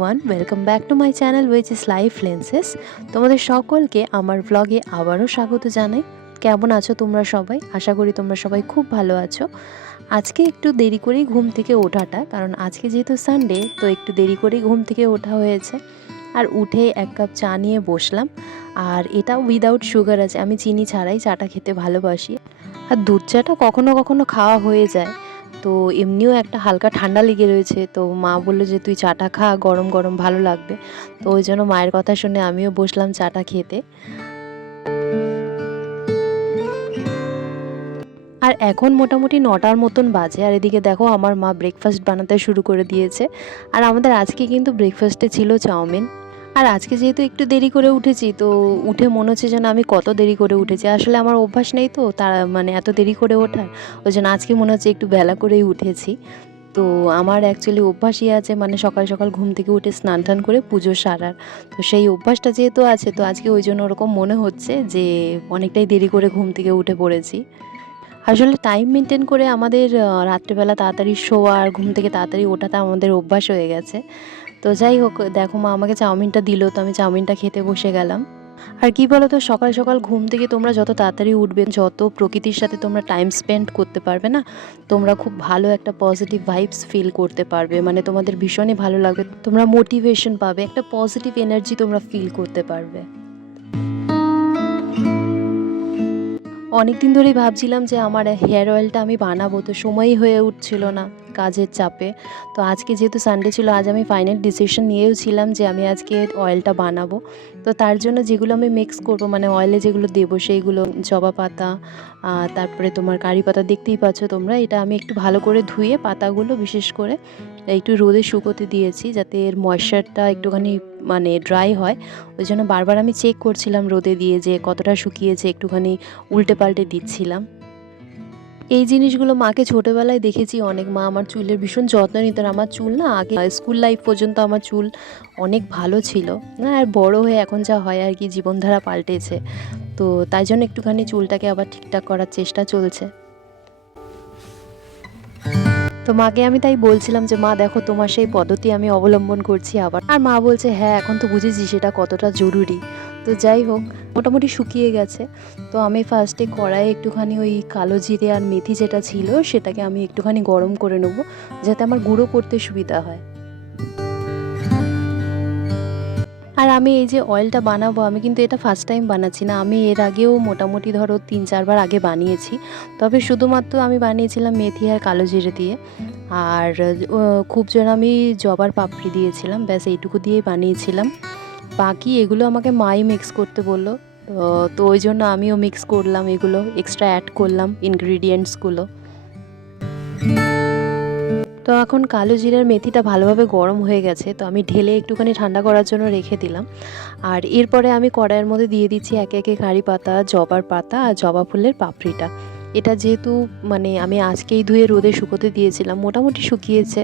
Everyone welcome back to my channel which is life lenses তোমাদের সকলকে আমার ব্লগে আবারও স্বাগত জানাই। কেমন আছো তোমরা সবাই? আশা করি তোমরা সবাই খুব ভালো আছো। আজকে একটু দেরি করেই ঘুম থেকে ওঠাটা, কারণ আজকে যেহেতু সানডে তো একটু দেরি করেই ঘুম থেকে ওঠা হয়েছে। আর উঠে এক কাপ চা নিয়ে বসলাম। আর এটাও উইদাউট সুগার আছে, আমি চিনি ছাড়াই চাটা খেতে ভালোবাসি। আর দুধ চাটা কখনো কখনো খাওয়া হয়ে যায়। তো এমনিও একটা হালকা ঠান্ডা লেগে রয়েছে। তো মা বলল যে, তুই চাটা খা, গরম গরম, ভালো লাগবে। তো ওই জন্য মায়ের কথা শুনে আমিও বসলাম চাটা খেতে। আর এখন মোটামুটি নটার মতন বাজে। আর এদিকে দেখো আমার মা ব্রেকফাস্ট বানাতে শুরু করে দিয়েছে। আর আমাদের আজকে কিন্তু ব্রেকফাস্টে ছিল চাউমিন। আর আজকে যেহেতু একটু দেরি করে উঠেছি, তো উঠে মনে হচ্ছে যেন আমি কত দেরি করে উঠেছি। আসলে আমার অভ্যাস নেই তো, তার মানে এত দেরি করে ওঠার, ওই জন্য আজকে মনে হচ্ছে একটু বেলা করেই উঠেছি। তো আমার অ্যাকচুয়ালি অভ্যাসই আছে মানে সকাল সকাল ঘুম থেকে উঠে স্নান টান করে পুজো সারার। তো সেই অভ্যাসটা যেহেতু আছে, তো আজকে ওই জন্য ওরকম মনে হচ্ছে যে অনেকটাই দেরি করে ঘুম থেকে উঠে পড়েছি। আসলে টাইম মেনটেন করে আমাদের রাত্রেবেলা তাড়াতাড়ি শোয়া আর ঘুম থেকে তাড়াতাড়ি ওঠাটা আমাদের অভ্যাস হয়ে গেছে। তো যাই হোক, দেখো মা আমাকে চাউমিনটা দিল, তো আমি চাউমিনটা খেতে বসে গেলাম। আর কি বলো তো সকাল সকাল ঘুম থেকে তোমরা যত তাড়াতাড়ি উঠবে, যত প্রকৃতির সাথে তোমরা টাইম স্পেন্ড করতে পারবে না, তোমরা খুব ভালো একটা পজিটিভ ভাইবস ফিল করতে পারবে। মানে তোমাদের ভীষণই ভালো লাগবে, তোমরা মোটিভেশন পাবে, একটা পজিটিভ এনার্জি তোমরা ফিল করতে পারবে। অনেক দিন ধরেই ভাবছিলাম যে আমার হেয়ার অয়েলটা আমি বানাবো, তো সময়ই হয়ে উঠছিল না। কাজের চাপে। তো আজকে যেহেতু সানডে ছিল, আজ আমি ফাইনাল ডিসিশন নিয়েও ছিলাম যে আমি আজকে অয়েলটা বানাবো। তো তার জন্য যেগুলো আমি মিক্স করব মানে অয়েলে যেগুলো দেবো, সেইগুলো জবা পাতা তারপরে তোমার কারি পাতা দেখতেই পাচ্ছ তোমরা। এটা আমি একটু ভালো করে ধুয়ে পাতাগুলো বিশেষ করে একটু রোদে শুকোতে দিয়েছি যাতে এর ময়শ্চারটা একটুখানি মানে ড্রাই হয়। ওই জন্য বারবার আমি চেক করছিলাম রোদে দিয়ে যে কতটা শুকিয়েছে, একটুখানি উল্টে পাল্টে দিচ্ছিলাম। এই জিনিসগুলো মাকে ছোটোবেলায় দেখেছি অনেক। মা আমার চুলের ভীষণ যত্ন নিতেন আমার চুল না আগে স্কুল লাইফ পর্যন্ত আমার চুল অনেক ভালো ছিল। না, আর বড় হয়ে এখন যা হয় আর কি জীবনধারা পাল্টেছে। তো তাই জন্য একটুখানি চুলটাকে আবার ঠিকঠাক করার চেষ্টা চলছে। তো মাকে আমি তাই বলছিলাম যে, মা, দেখো তোমার সেই পদ্ধতি আমি অবলম্বন করছি আবার। আর মা বলছে হ্যাঁ এখন তো বুঝেছি সেটা কতটা জরুরি। তো যাই হোক, মোটামুটি শুকিয়ে গেছে। তো আমি ফার্স্টে কড়াইয়ে একটুখানি ওই কালো জিরে আর মেথি যেটা ছিল, সেটাকে আমি একটুখানি গরম করে নেব, যাতে আমার গুঁড়ো করতে সুবিধা হয়। আর আমি এই যে অয়েলটা বানাবো, আমি কিন্তু এটা ফার্স্ট টাইম বানাচ্ছি না। আমি এর আগেও মোটামুটি ধরো তিন, চারবার আগে বানিয়েছি। তবে শুধুমাত্র আমি বানিয়েছিলাম মেথি আর কালো জিরে দিয়ে। আর খুব জোর আমি জবার পাপড়ি দিয়েছিলাম, ব্যাস এইটুকু দিয়েই বানিয়েছিলাম। বাকি এগুলো আমাকে মাই মিক্স করতে বলল। তো ওই জন্য আমিও মিক্স করলাম এগুলো এক্সট্রা অ্যাড করলাম ইনগ্রিডিয়েন্টসগুলো তো এখন কালো জিরার মেথিটা ভালোভাবে গরম হয়ে গেছে, তো আমি ঢেলে একটুখানি ঠান্ডা করার জন্য রেখে দিলাম। আর এরপরে আমি কড়াইয়ের মধ্যে দিয়ে দিচ্ছি একে একে কারি পাতা, জবার পাতা আর জবা ফুলের পাপড়িটা। এটা যেহেতু মানে আমি আজকেই ধুয়ে রোদে শুকোতে দিয়েছিলাম, মোটামুটি শুকিয়েছে।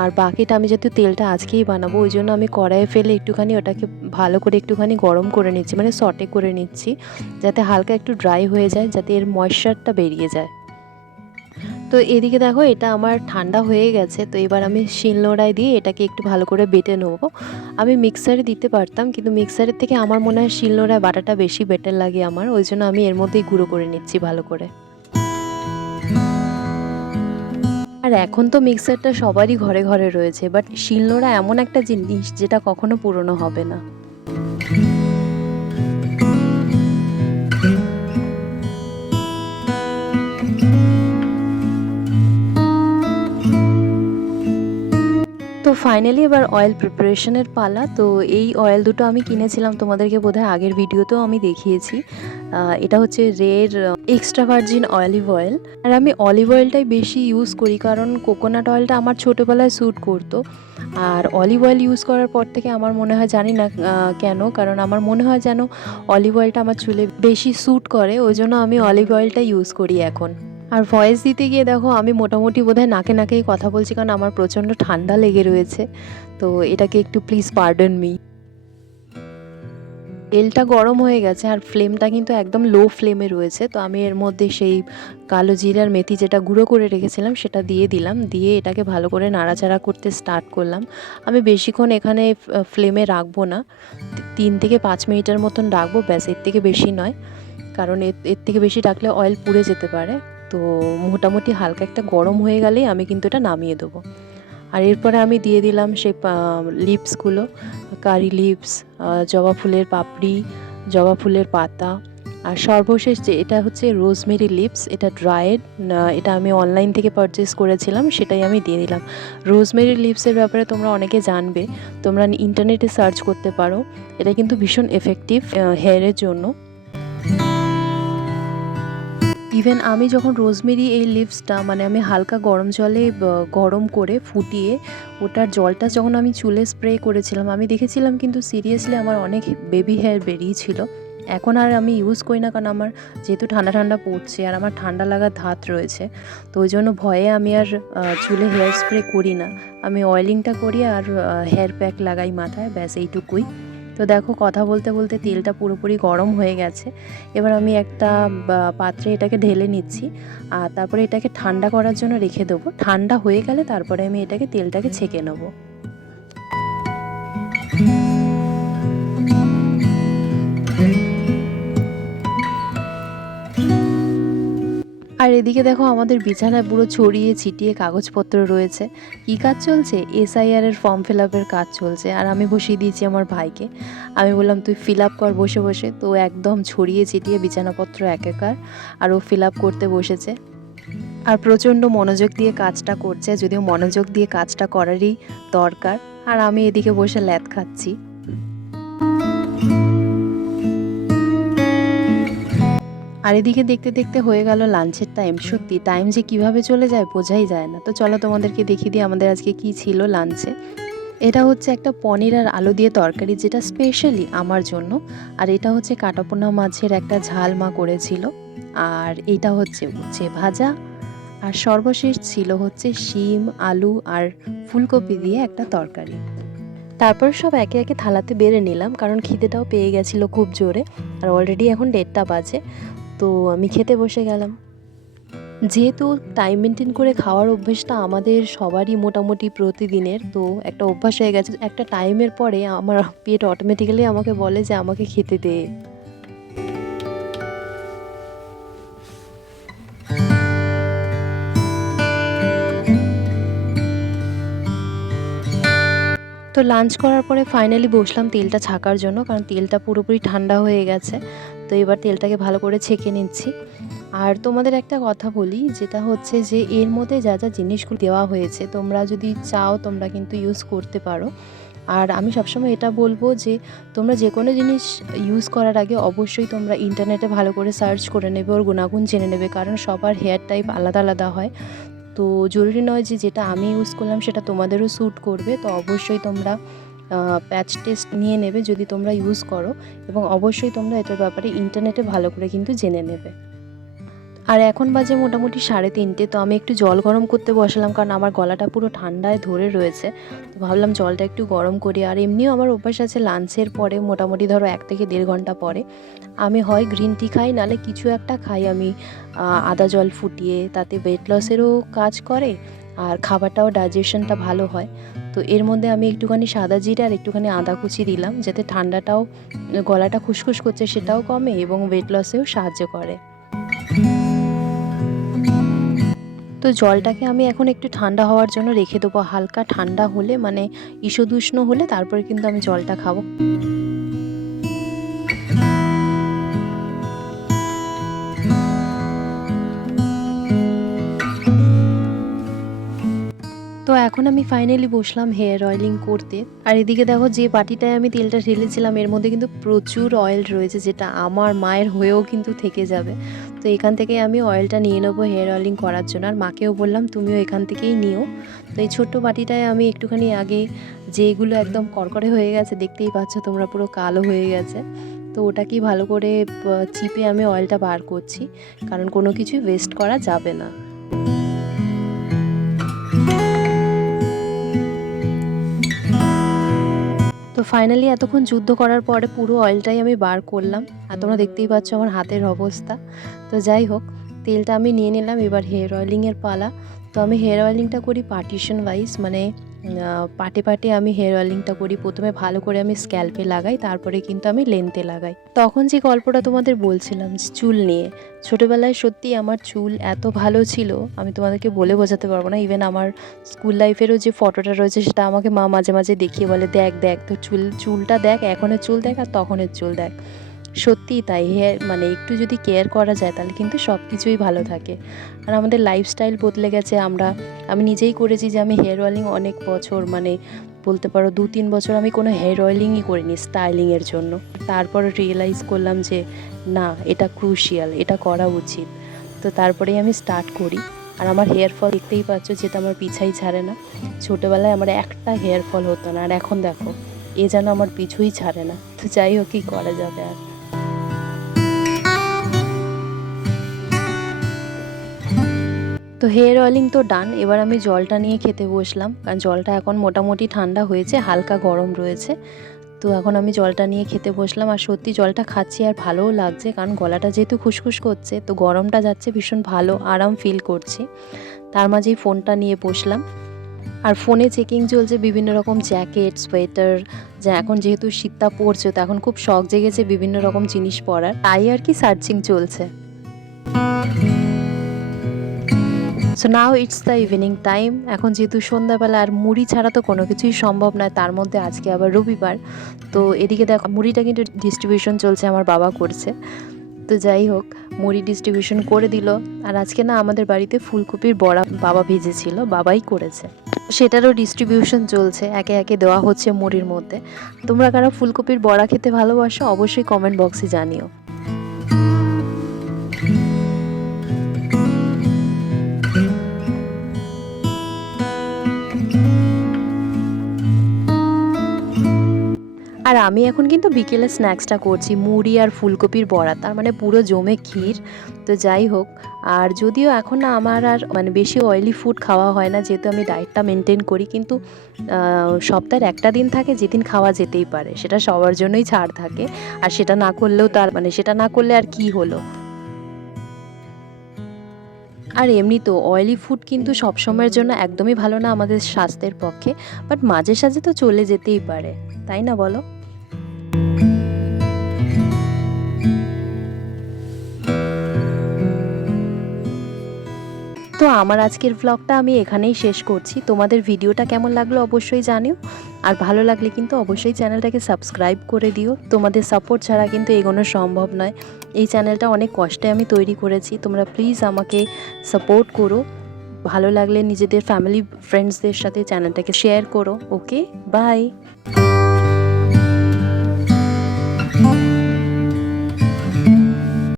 আর বাকিটা আমি যেহেতু তেলটা আজকেই বানাবো, ওই জন্য আমি কড়াইয়ে ফেলে একটুখানি ওটাকে ভালো করে একটুখানি গরম করে নিচ্ছি মানে সটে করে নিচ্ছি, যাতে হালকা একটু ড্রাই হয়ে যায়, যাতে এর ময়েশ্চারটা বেরিয়ে যায়। তো এদিকে দেখো, এটা আমার ঠান্ডা হয়ে গেছে, তো এবার আমি শিল শিলনোড়ায় দিয়ে এটাকে একটু ভালো করে বেটে নেব। আমি মিক্সারে দিতে পারতাম, কিন্তু মিক্সারের থেকে আমার মনে হয় শিল শিলনোড়ায় বাটাটা বেশি বেটার লাগে আমার, ওই জন্য আমি এর মধ্যেই গুঁড়ো করে নিচ্ছি ভালো করে। আর এখন তো মিক্সারটা সবারই ঘরে ঘরে রয়েছে বাট শিলনোড়া এমন একটা জিনিস যেটা কখনো পুরনো হবে না। তো ফাইনালি এবার অয়েল প্রিপারেশনের পালা। তো এই অয়েল দুটো আমি কিনেছিলাম তোমাদেরকে বোধহয় আগের ভিডিওতেও আমি দেখিয়েছি। এটা হচ্ছে red extra virgin olive oil আর আমি অলিভ অয়েলটাই বেশি ইউজ করি কারণ কোকোনাট অয়েলটা আমার ছোটোবেলায় স্যুট করতো। আর অলিভ অয়েল ইউজ করার পর থেকে আমার মনে হয়, জানি না কেন, কারণ আমার মনে হয় যেন অলিভ অয়েলটা আমার চুলে বেশি স্যুট করে। ওই জন্য আমি অলিভ অয়েলটা ইউজ করি এখন। আর ভয়েস দিতে গিয়ে দেখো, আমি মোটামুটি বোধহয় নাকে নাকেই কথা বলছি, কারণ আমার প্রচণ্ড ঠান্ডা লেগে রয়েছে। তো এটাকে একটু প্লিজ পার্ডন মি তেলটা গরম হয়ে গেছে, আর ফ্লেমটা কিন্তু একদম লো ফ্লেমে রয়েছে। তো আমি এর মধ্যে সেই কালো জিরার মেথি যেটা গুঁড়ো করে রেখেছিলাম, সেটা দিয়ে দিলাম। দিয়ে এটাকে ভালো করে নাড়াচাড়া করতে স্টার্ট করলাম। আমি বেশিক্ষণ এখানে ফ্লেমে রাখব না। তিন থেকে পাঁচ মিনিটের মতন রাখব, ব্যাস, এর থেকে বেশি নয়। কারণ এর এর থেকে বেশি রাখলে অয়েল পুড়ে যেতে পারে। তো মোটামুটি হালকা একটা গরম হয়ে গেলেই আমি কিন্তু এটা নামিয়ে দেবো। আর এরপরে আমি দিয়ে দিলাম সেই লিপসগুলো, কারি লিপস জবা ফুলের পাপড়ি, জবা ফুলের পাতা, আর সর্বশেষ যে এটা হচ্ছে রোজমেরি লিপস, এটা ড্রায়েড এটা আমি অনলাইন থেকে পারচেস করেছিলাম, সেটাই আমি দিয়ে দিলাম। রোজমেরি লিপসের ব্যাপারে তোমরা অনেকে জানবে, তোমরা ইন্টারনেটে সার্চ করতে পারো, এটা কিন্তু ভীষণ এফেক্টিভ হেয়ারের জন্য। ইভেন আমি যখন রোজমেরি এই লিপসটা মানে আমি হালকা গরম জলে গরম করে ফুটিয়ে ওটার জলটা যখন আমি চুলে স্প্রে করেছিলাম, আমি দেখেছিলাম কিন্তু সিরিয়াসলি আমার অনেক বেবি হেয়ার বেরিয়েছিল। এখন আর আমি ইউজ করি না কারণ আমার যেহেতু ঠান্ডা ঠান্ডা পড়ছে আর আমার ঠান্ডা লাগার ধাত রয়েছে, তো ওই জন্য ভয়ে আমি আর চুলে হেয়ার স্প্রে করি না। আমি অয়েলিংটা করি আর হেয়ার প্যাক লাগাই মাথায়, ব্যাস এইটুকুই। তো দেখো কথা বলতে বলতে তেলটা পুরোপুরি গরম হয়ে গেছে। এবার আমি একটা পাত্রে এটাকে ঢেলে নিচ্ছি। আর তারপরে এটাকে ঠান্ডা করার জন্য রেখে দেবো। ঠান্ডা হয়ে গেলে তারপরে আমি এটাকে তেলটাকে ছেঁকে নেব। আর এদিকে দেখো আমাদের বিছানায় পুরো ছড়িয়ে ছিটিয়ে কাগজপত্র রয়েছে। কী কাজ চলছে? এসআইআর এর ফর্ম ফিল আপের কাজ চলছে। আর আমি বসিয়ে দিয়েছি আমার ভাইকে। আমি বললাম, তুই ফিল আপ কর বসে বসে। তো একদম ছড়িয়ে ছিটিয়ে বিছানাপত্র এক একার আর ও ফিল আপ করতে বসেছে। আর প্রচণ্ড মনোযোগ দিয়ে কাজটা করছে। যদিও মনোযোগ দিয়ে কাজটা করারই দরকার। আর আমি এদিকে বসে ল্যাদ খাচ্ছি। আর এদিকে দেখতে দেখতে হয়ে গেল লাঞ্চের টাইম সত্যি টাইম যে কীভাবে চলে যায় বোঝাই যায় না। তো চলো তোমাদেরকে দেখিয়ে দিই আমাদের আজকে কি ছিল লাঞ্চে। এটা হচ্ছে একটা পনির আর আলু দিয়ে তরকারি, যেটা স্পেশালি আমার জন্য। আর এটা হচ্ছে কাটাপোনা মাছের একটা ঝাল মা করেছিল। আর এটা হচ্ছে উচ্ছে ভাজা। আর সর্বশেষ ছিল হচ্ছে শিম, আলু আর ফুলকপি দিয়ে একটা তরকারি। তারপর সব একে একে থালাতে বেড়ে নিলাম, কারণ খিদেটাও পেয়ে গেছিল খুব জোরে। আর অলরেডি এখন দেড়টা বাজে। তো আমি খেতে বসে গেলাম। যেহেতু টাইম মেনটেন করে খাওয়ার অভ্যেসটা আমাদের সবারই মোটামুটি প্রতিদিনের, তো একটা অভ্যাস হয়ে গেছে। একটা টাইমের পরে আমার পেট অটোমেটিক্যালি আমাকে বলে যে, আমাকে খেতে দে। তো লাঞ্চ করার পরে ফাইনালি বসলাম তেলটা ছাকার জন্য, কারণ তেলটা পুরোপুরি ঠান্ডা হয়ে গেছে। তো এবার তেলটাকে ভালো করে ছেঁকে নিচ্ছি। আর তোমাদের একটা কথা বলি, যেটা হচ্ছে যে এর মধ্যে যা যা জিনিসগুলো দেওয়া হয়েছে, তোমরা যদি চাও তোমরা কিন্তু ইউজ করতে পারো। আর আমি সবসময় এটা বলব যে, তোমরা যে কোনো জিনিস ইউজ করার আগে অবশ্যই তোমরা ইন্টারনেটে ভালো করে সার্চ করে নেবে ওর গুণাগুণ জেনে নেবে, কারণ সবার হেয়ার টাইপ আলাদা আলাদা হয়। তো জরুরি নয় যে যেটা আমি ইউজ করলাম সেটা তোমাদেরও স্যুট করবে, তো অবশ্যই তোমরা প্যাচ টেস্ট নিয়ে নেবে যদি তোমরা ইউজ করো এবং অবশ্যই তোমরা এটার ব্যাপারে ইন্টারনেটে ভালো করে কিন্তু জেনে নেবে। আর এখন বাজে মোটামুটি সাড়ে তিনটে, তো আমি একটু জল গরম করতে বসালাম কারণ আমার গলাটা পুরো ঠান্ডায় ধরে রয়েছে। তো ভাবলাম জলটা একটু গরম করি আর এমনিও আমার অভ্যাস আছে লাঞ্চের পরে মোটামুটি ধরো এক থেকে দেড় ঘণ্টা পরে। আমি হয় গ্রিন টি খাই, নালে কিছু একটা খাই আমি আদা জল ফুটিয়ে তাতে ওয়েট লসেরও কাজ করে। আর খাবারটাও ডাইজেশনটা ভালো হয়। তো এর মধ্যে আমি একটুখানি সাদা জিরে আর একটুখানি আদা কুচি দিলাম, যাতে ঠান্ডাটাও, গলাটা খুসখুস করছে সেটাও কমে এবং ওয়েট লসেও সাহায্য করে। তো জলটাকে আমি এখন একটু ঠান্ডা হওয়ার জন্য রেখে দেবো। হালকা ঠান্ডা হলে মানে ঈষদুষ্ণ হলে তারপরে কিন্তু আমি জলটা খাব। এখন আমি ফাইনালি বসলাম হেয়ার অয়েলিং করতে। আর এদিকে দেখো যে বাটিটায় আমি তেলটা ঢেলেছিলাম, এর মধ্যে কিন্তু প্রচুর অয়েল রয়েছে, যেটা আমার মায়ের হয়েও কিন্তু থেকে যাবে। তো এখান থেকে আমি অয়েলটা নিয়ে নেব হেয়ার অয়েলিং করার জন্য। আর মাকেও বললাম, তুমিও এখান থেকেই নিও। তো এই ছোট্ট বাটিটায় আমি একটুখানি আগে যেগুলো একদম কড়কড়ে হয়ে গেছে, দেখতেই পাচ্ছ তোমরা পুরো কালো হয়ে গেছে। তো ওটাকেই ভালো করে চিপে আমি অয়েলটা বার করছি, কারণ কোনো কিছুই ওয়েস্ট করা যাবে না। তো ফাইনালি এতক্ষণ যুদ্ধ করার পরে পুরো অয়েলটাই আমি বার করলাম। আর তোমরা দেখতেই পাচ্ছ আমার হাতের অবস্থা। তো যাই হোক, তেলটা আমি নিয়ে নিলাম। এবার হেয়ার অয়েলিংয়ের পালা। তো আমি হেয়ার অয়েলিংটা করি পার্টিশন ওয়াইজ মানে পাটে পাটে আমি হেয়ার অয়েলিংটা করি। প্রথমে ভালো করে আমি স্ক্যাল্পে লাগাই, তারপরে কিন্তু আমি লেন্থে লাগাই। তখন যে গল্পটা তোমাদের বলছিলাম চুল নিয়ে, ছোটোবেলায় সত্যি আমার চুল এত ভালো ছিল, আমি তোমাদেরকে বলে বোঝাতে পারব না। ইভেন আমার স্কুল লাইফেরও যে ফটোটা রয়েছে, সেটা আমাকে মা মাঝে মাঝে দেখিয়ে বলে, দেখ দেখ তো চুল, চুলটা দেখ, এখনের চুল দেখ আর তখনের চুল দেখ। সত্যিই তাই হেয়ার মানে একটু যদি কেয়ার করা যায় তাহলে কিন্তু সব কিছুই ভালো থাকে। আর আমাদের লাইফস্টাইল বদলে গেছে, আমরা, আমি নিজেই করেছি যে আমি হেয়ার অয়েলিং অনেক বছর মানে বলতে পারো দু তিন বছর আমি কোনো হেয়ার অয়েলিংই করিনি স্টাইলিংয়ের জন্য। তারপর রিয়েলাইজ করলাম যে না, এটা ক্রুশিয়াল এটা করা উচিত। তো তারপরেই আমি স্টার্ট করি। আর আমার হেয়ার ফল দেখতেই পাচ্ছ যেটা আমার পিছাই ছাড়ে না। ছোটোবেলায় আমার একটা হেয়ার ফল হতো না। আর এখন দেখো, এ যেন আমার পিছুই ছাড়ে না। তো যাই হোক, কী করা যাবে আর। তো হেয়ার অয়েলিং তো ডান এবার আমি জলটা নিয়ে খেতে বসলাম। কারণ জলটা এখন মোটামুটি ঠান্ডা হয়েছে, হালকা গরম রয়েছে। তো এখন আমি জলটা নিয়ে খেতে বসলাম, আর সত্যি জলটা খাচ্ছি আর ভালোও লাগছে, কারণ গলাটা যেহেতু খুসখুস করছে, তো গরমটা যাচ্ছে, ভীষণ ভালো আরাম ফিল করছি। তার মাঝেই ফোনটা নিয়ে বসলাম। আর ফোনে চেকিং চলছে, বিভিন্ন রকম জ্যাকেট সোয়েটার যা এখন যেহেতু শীতটা পড়ছে, তো এখন খুব শখ জেগেছে বিভিন্ন রকম জিনিস পরার। তাই আর কি সার্চিং চলছে। So now it's the evening time এখন যেহেতু সন্ধ্যাবেলা আর মুড়ি ছাড়া তো কোনো কিছুই সম্ভব নয়, তার মধ্যে আজকে আবার রবিবার। তো এদিকে দেখো, মুড়িটা কিন্তু ডিস্ট্রিবিউশন চলছে, আমার বাবা করছে। তো যাই হোক, মুড়ি ডিস্ট্রিবিউশন করে দিল। আর আজকে না আমাদের বাড়িতে ফুলকপির বড়া বাবা ভেজেছিল, বাবাই করেছে। সেটারও ডিস্ট্রিবিউশন চলছে, একে একে দেওয়া হচ্ছে মুড়ির মধ্যে। তোমরা কারা ফুলকপির বড়া খেতে ভালোবাসো, অবশ্যই কমেন্ট বক্সে জানিও। আর আমি এখন কিন্তু বিকেলে স্ন্যাক্সটা করছি, মুড়ি আর ফুলকপির বড়া, তার মানে পুরো জমে ক্ষীর। তো যাই হোক, আর যদিও এখন না আমার আর মানে বেশি অয়েলি ফুড খাওয়া হয় না, যেহেতু আমি ডায়েটটা মেনটেন করি, কিন্তু সপ্তাহের একটা দিন থাকে যেদিন খাওয়া যেতেই পারে, সেটা সবার জন্যই ছাড় থাকে। আর সেটা না করলেও তার মানে সেটা না করলে আর কি হলো? আর এমনি তো অয়েলি ফুড কিন্তু সবসময়ের জন্য একদমই ভালো না আমাদের স্বাস্থ্যের পক্ষে বাট মাঝে সাঝে তো চলে যেতেই পারে, তাই না বলো? তো আমার আজকের ব্লগটা আমি এখানেই শেষ করছি। তোমাদের ভিডিওটা কেমন লাগল অবশ্যই জানিও। আর ভালো লাগলে কিন্তু অবশ্যই চ্যানেলটাকে সাবস্ক্রাইব করে দিও। তোমাদের সাপোর্ট ছাড়া কিন্তু এগোনো সম্ভব নয়। এই চ্যানেলটা অনেক কষ্টে আমি তৈরি করেছি। তোমরা প্লিজ আমাকে সাপোর্ট করো। ভালো লাগলে নিজেদের ফ্যামিলি ফ্রেন্ডসদের সাথে চ্যানেলটাকে শেয়ার করো। Okay bye